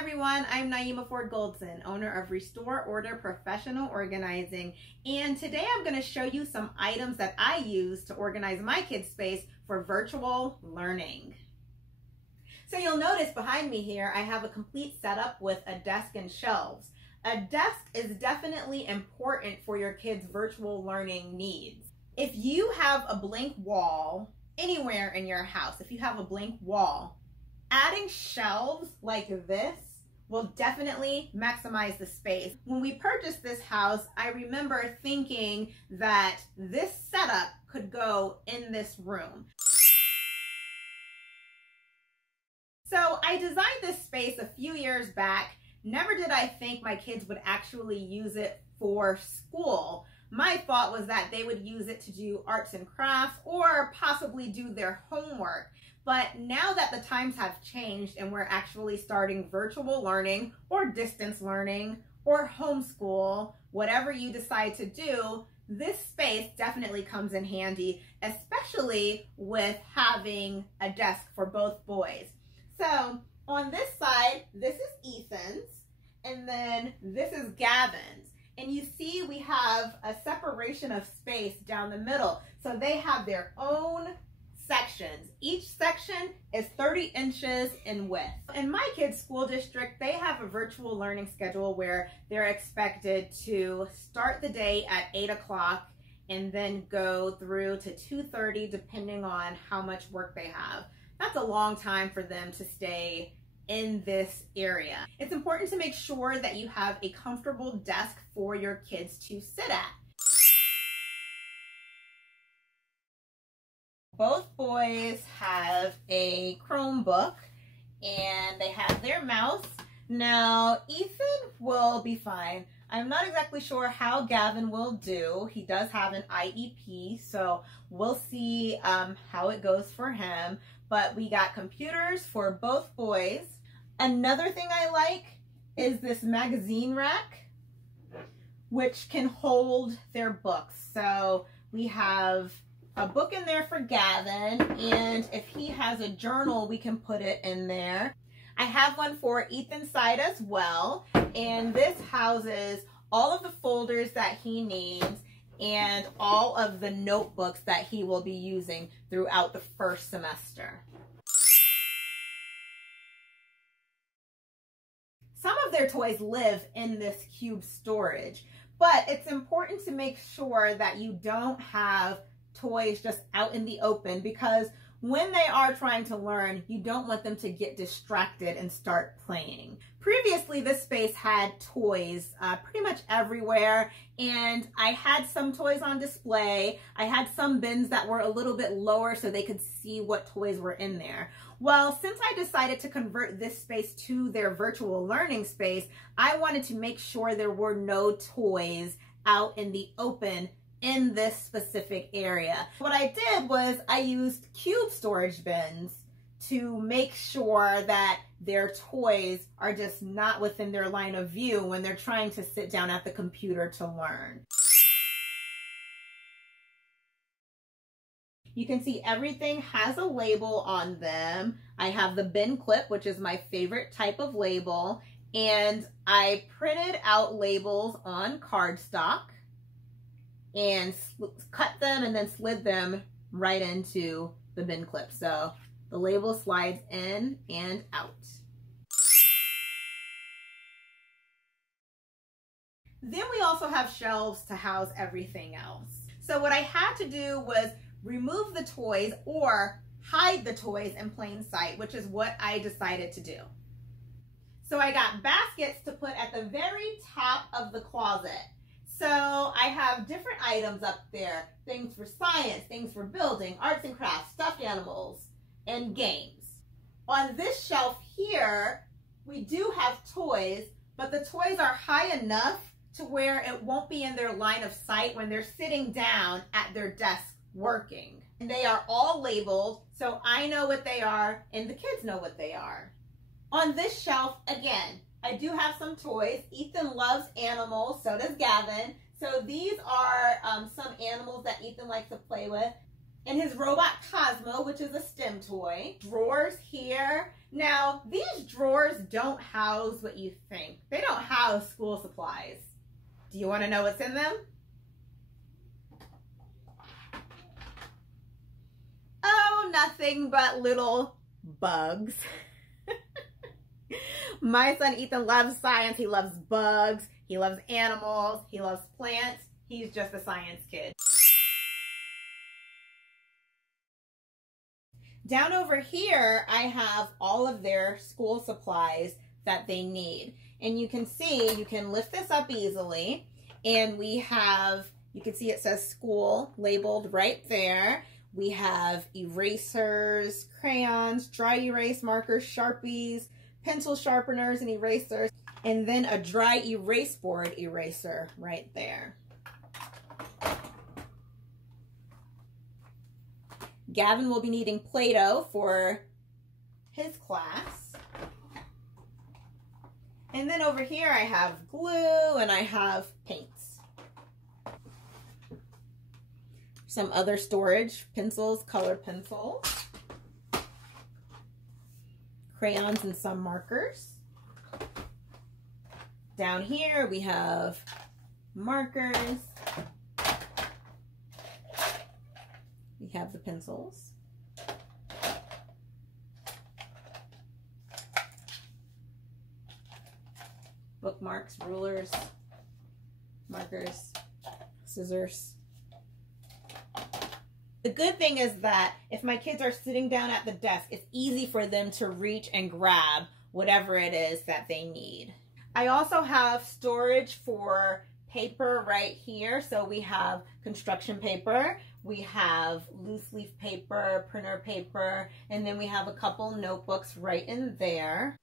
everyone, I'm Naima Ford Goldson, owner of Restore Order Professional Organizing, and today I'm going to show you some items that I use to organize my kids' space for virtual learning. So you'll notice behind me here I have a complete setup with a desk and shelves. A desk is definitely important for your kids' virtual learning needs. If you have a blank wall anywhere in your house, if you have a blank wall, adding shelves like this will definitely maximize the space. When we purchased this house, I remember thinking that this setup could go in this room. So I designed this space a few years back. Never did I think my kids would actually use it for school. My thought was that they would use it to do arts and crafts or possibly do their homework. But now that the times have changed and we're actually starting virtual learning or distance learning or homeschool, whatever you decide to do, this space definitely comes in handy, especially with having a desk for both boys. So on this side, this is Ethan's, and then this is Gavin's. And you see we have a separation of space down the middle. So they have their own sections. Each section is 30 inches in width. In my kids' school district, they have a virtual learning schedule where they're expected to start the day at 8 o'clock and then go through to 2:30 depending on how much work they have. That's a long time for them to stay in this area. It's important to make sure that you have a comfortable desk for your kids to sit at. Both boys have a Chromebook and they have their mouse. Now, Ethan will be fine. I'm not exactly sure how Gavin will do. He does have an IEP, so we'll see how it goes for him. But we got computers for both boys. Another thing I like is this magazine rack, which can hold their books. So we have a book in there for Gavin, and if he has a journal, we can put it in there. I have one for Ethan's side as well, and this houses all of the folders that he needs and all of the notebooks that he will be using throughout the first semester. Some of their toys live in this cube storage, but it's important to make sure that you don't have toys just out in the open, because when they are trying to learn, you don't want them to get distracted and start playing. Previously, this space had toys pretty much everywhere, and I had some toys on display. I had some bins that were a little bit lower so they could see what toys were in there. Well, since I decided to convert this space to their virtual learning space, I wanted to make sure there were no toys out in the open in this specific area. What I did was I used cube storage bins to make sure that their toys are just not within their line of view when they're trying to sit down at the computer to learn. You can see everything has a label on them. I have the bin clip, which is my favorite type of label, and I printed out labels on cardstock and cut them and then slid them right into the bin clip. So the label slides in and out. Then we also have shelves to house everything else. So what I had to do was remove the toys or hide the toys in plain sight, which is what I decided to do. So I got baskets to put at the very top of the closet. So I have different items up there, things for science, things for building, arts and crafts, stuffed animals, and games. On this shelf here, we do have toys, but the toys are high enough to where it won't be in their line of sight when they're sitting down at their desk working. And they are all labeled, so I know what they are and the kids know what they are. On this shelf, again, I do have some toys. Ethan loves animals, so does Gavin. So these are some animals that Ethan likes to play with. And his robot Cosmo, which is a STEM toy. Drawers here. Now, these drawers don't house what you think. They don't house school supplies. Do you want to know what's in them? Oh, nothing but little bugs. My son Ethan loves science. He loves bugs. He loves animals. He loves plants. He's just a science kid. Down over here, I have all of their school supplies that they need. And you can see, you can lift this up easily. And we have, you can see it says school labeled right there. We have erasers, crayons, dry erase markers, Sharpies, pencil sharpeners and erasers, and then a dry erase board eraser right there. Gavin will be needing Play-Doh for his class. And then over here I have glue and I have paints. Some other storage, pencils, colored pencils, crayons and some markers. Down here we have markers. We have the pencils. Bookmarks, rulers, markers, scissors. The good thing is that if my kids are sitting down at the desk, it's easy for them to reach and grab whatever it is that they need. I also have storage for paper right here. So we have construction paper, we have loose leaf paper, printer paper, and then we have a couple notebooks right in there.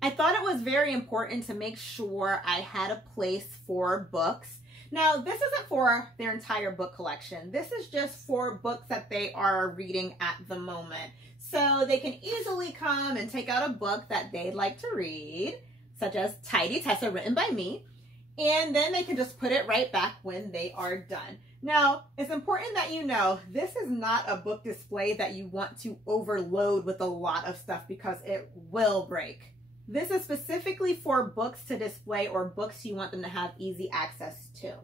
I thought it was very important to make sure I had a place for books. Now, this isn't for their entire book collection. This is just for books that they are reading at the moment. So they can easily come and take out a book that they'd like to read, such as Tidy Tessa, written by me, and then they can just put it right back when they are done. Now, it's important that you know, this is not a book display that you want to overload with a lot of stuff because it will break. This is specifically for books to display or books you want them to have easy access to.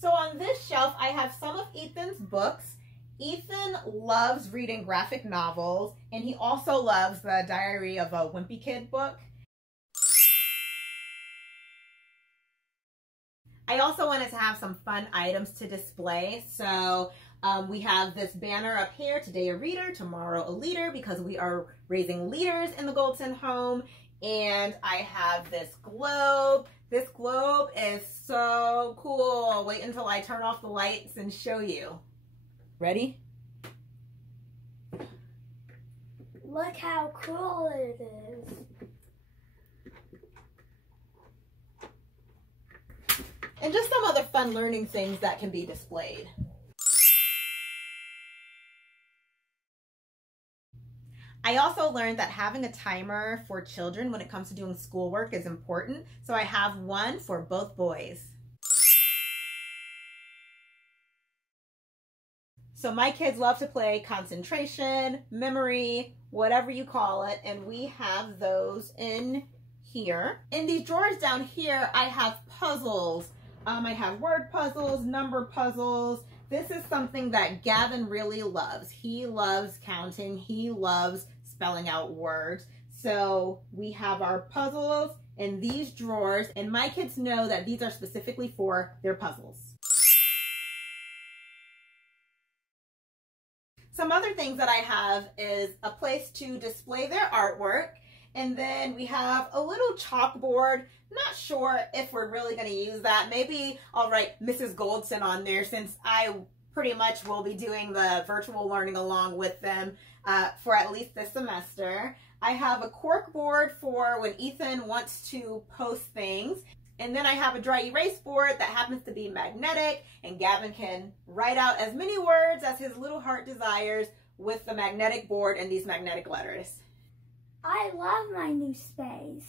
So on this shelf, I have some of Ethan's books. Ethan loves reading graphic novels, and he also loves the Diary of a Wimpy Kid book. I also wanted to have some fun items to display. So we have this banner up here, today a reader, tomorrow a leader, because we are raising leaders in the Goldson home. And I have this globe. This globe is so cool. I'll wait until I turn off the lights and show you. Ready? Look how cool it is. And just some other fun learning things that can be displayed. I also learned that having a timer for children when it comes to doing schoolwork is important. So I have one for both boys. So my kids love to play concentration, memory, whatever you call it. And we have those in here. In these drawers down here, I have puzzles. I have word puzzles, number puzzles. This is something that Gavin really loves. He loves counting. He loves spelling out words. So we have our puzzles in these drawers, and my kids know that these are specifically for their puzzles. Some other things that I have is a place to display their artwork. And then we have a little chalkboard. Not sure if we're really going to use that. Maybe I'll write Mrs. Goldson on there since I pretty much will be doing the virtual learning along with them for at least this semester. I have a cork board for when Ethan wants to post things. And then I have a dry erase board that happens to be magnetic, and Gavin can write out as many words as his little heart desires with the magnetic board and these magnetic letters. I love my new space.